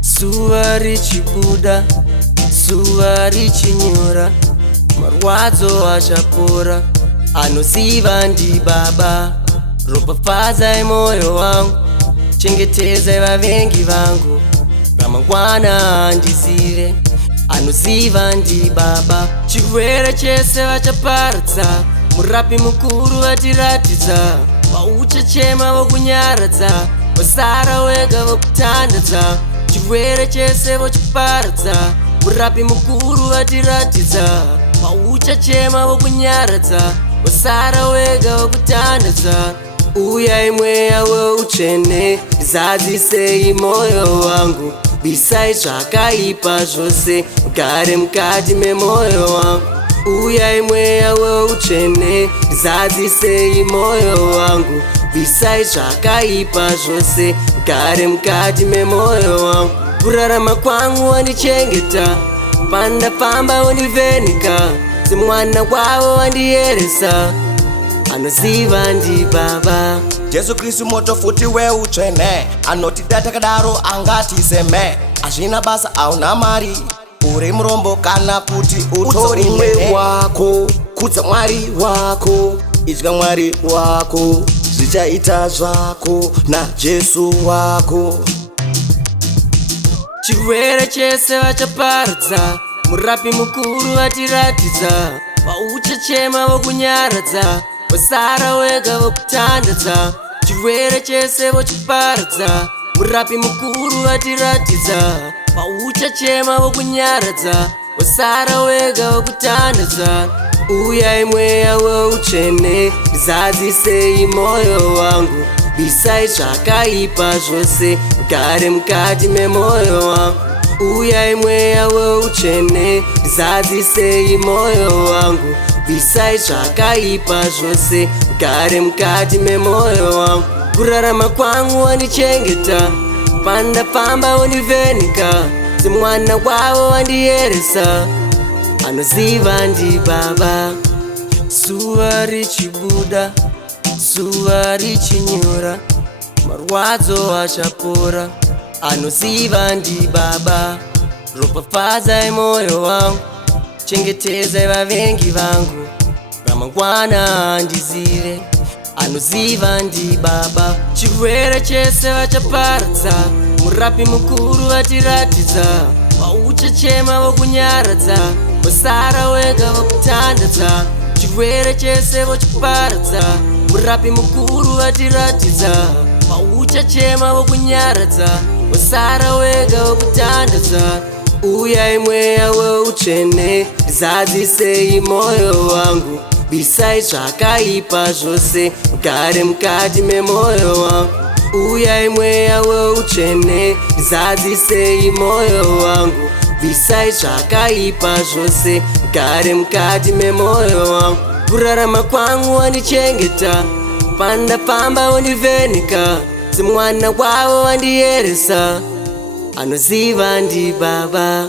Zuva richibuda, zuva richinyura, marwadzo achapora, anoziva ndiBaba. Ropafadzai moyo wangu, chengetedzai vavengi vangu, ramangwana handizive, anoziva ndiBaba. Chirwere chese vachaparadza, murapi mukuru vatiratidza, vauchachema vokunyaradza, vasara wega vokutandadza. Chirwere chese vochiparadza, murapi mukuru vatiratidza, vauchachema vokunyaradza, vasara wega vokutandadza. Uyai mweya weutsvene, zadzisei moyo wangu, bisai zvakaipa zvose, ugare mukati memoyo wangu. Uyai mweya weutsvene, zadzisei moyo wangu, bisai zvakaipa zvose, ugare mukati memoyo wangu. Kurarama kwangu wandichengeta, pandafamba wandivheneka, semwana wavo wandiyeresa, anoziva ndiBaba. Jesu Kristu moto futi weutsvene, anotida takadaro angatiseme. Hazvina basa hauna mari, uri murombo kana kuti utori mwe wako. Kudza Mwari wako, idya Mwari wako, zvichaita zvako naJesu wako. Chirwere chese vachaparadza, murapi mukuru vatiratidza, vauchachema vokunyaradza, vasara wega vokutandadza. Chirwere chese vochiparadza, murapi mukuru vatiratidza, vauchachema vokunyaradza, vasara wega vokutandadza. Uyai mweya weutsvene, zadzisei moyo wangu, bisai zvakaipa zvose, ugare mukati memoyo wangu. Uyai mweya weutsvene, zadzisei moyo wangu, bisai zvakaipa zvose, ugare mukati memoyo wangu. Kurarama kwangu wandichengeta, pandafamba wandivheneka, semwana wavo wandiyeresa, anoziva ndiBaba. Zuva richibuda, zuva richinyura, marwadzo achapora, anoziva ndiBaba. Ropafadzai moyo wangu, chengetedzai vavengi vangu, ramangwana handizive, anoziva ndiBaba. Chirwere chese vachaparadza, murapi mukuru vatiratidza, vauchachema vokunyaradza, vasara wega vokutandadza. Chirwere chese vochiparadza, murapi mukuru vatiratidza, vauchachema vokunyaradza, vasara wega vokutandadza. Uyai mweya weutsvene, zadzisei moyo wangu, bisai zvakaipa zvose, ugare mukati memoyo wangu. Uyai mweya weutsvene, zadzisei moyo wangu, bisai zvakaipa zvose, ugare mukati memoyo wangu. Kurarama kwangu wandichengeta, pandafamba wandivheneka, semwana wavo wandiyeresa, anoziva ndiBaba.